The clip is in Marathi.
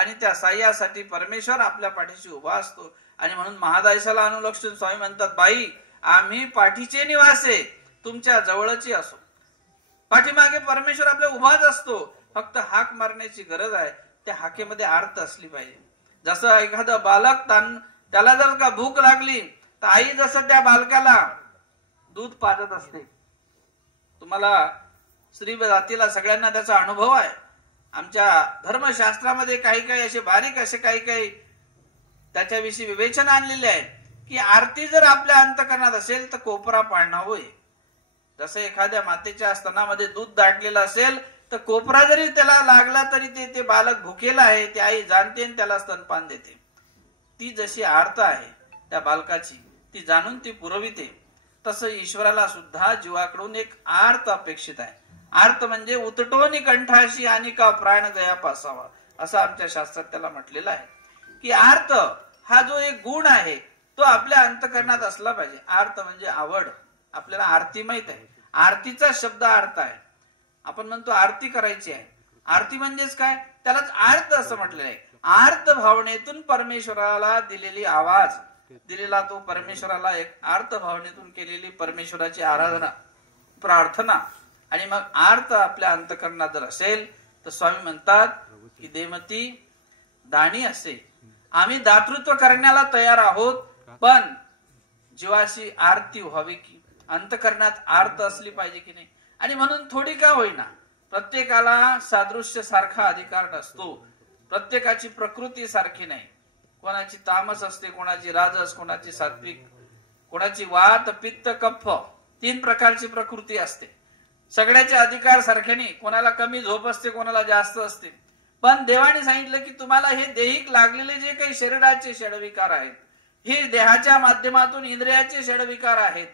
आणि त्या साह्यासाठी परमेश्वर आपल्या पाठीशी उभा असतो. आणि म्हणून महादायसाला अनुलक्षून स्वामी म्हणतात, बाई आम्ही पाठीचे निवासे तुमच्या जवळची असो. पाठीमागे परमेश्वर आपल्या उभाच असतो, फक्त हाक मारण्याची गरज आहे. त्या हाकेमध्ये अर्थ असली पाहिजे. जसं एखादं बालक त्याला जर का भूक लागली तर आई जसं त्या बालकाला दूध पाजत असते. तुम्हाला स्त्री जातीला सगळ्यांना त्याचा अनुभव आहे. आमच्या धर्मशास्त्रामध्ये काही काही असे बारीक असे काही त्याच्याविषयी विवेचन आणलेले आहे की आरती जर आपल्या अंतकरणात असेल तर कोपरा पाळणा होय. जसं एखाद्या मातेच्या स्तनामध्ये दूध दाटलेलं असेल तर कोपरा जरी त्याला लागला तरी ते बालक भुकेला आहे, ती आई जाणते आणि त्याला स्तनपान देते. ती जशी आर्त आहे त्या बालकाची, ती जाणून ती पुरविते. तसं ईश्वराला सुद्धा जीवाकडून एक आर्त अपेक्षित आहे. आर्त म्हणजे उतटोनी कंठाशी आणि का प्राण गया पासावा, असं आमच्या शास्त्रात त्याला म्हटलेलं आहे. की आर्त हा जो एक गुण आहे तो आपल्या अंतकरणात असला पाहिजे. आर्त म्हणजे आवड. आपल्याला आरती माहित आहे, आरतीचा शब्द अर्थ आहे. आपण म्हणतो आरती करायची आहे. आरती म्हणजेच काय, त्यालाच आर्त असं म्हटलेलं आहे. आर्त भावनेतून परमेश्वराला दिलेली आवाज दिलेला तो परमेश्वराला एक आर्त भावनेतून केलेली परमेश्वराची आराधना प्रार्थना. आणि मग आर्त आपल्या अंतकरणात जर असेल तर स्वामी म्हणतात की देमती दाणी असे, आम्ही दातृत्व करण्याला तयार आहोत, पण जीवाशी आरती व्हावी की अंतकरणात आर्त असली पाहिजे की नाही. आणि म्हणून थोडी का होईना प्रत्येकाला सादृश्य सारखा अधिकार नसतो. प्रत्येकाची प्रकृती सारखी नाही. कोणाची तामस असते, कोणाची राजस, कोणाची सात्विक, कोणाची वात पित्त कफ, 3 प्रकारची प्रकृती असते. सगळ्याचे अधिकार सारखे नाही. कोणाला कमी झोप असते, कोणाला जास्त असते. पण देवाने सांगितलं की तुम्हाला हे देहिक लागलेले जे काही शरीराचे षडविकार आहेत, हे देहाच्या माध्यमातून इंद्रियाचे षडविकार आहेत,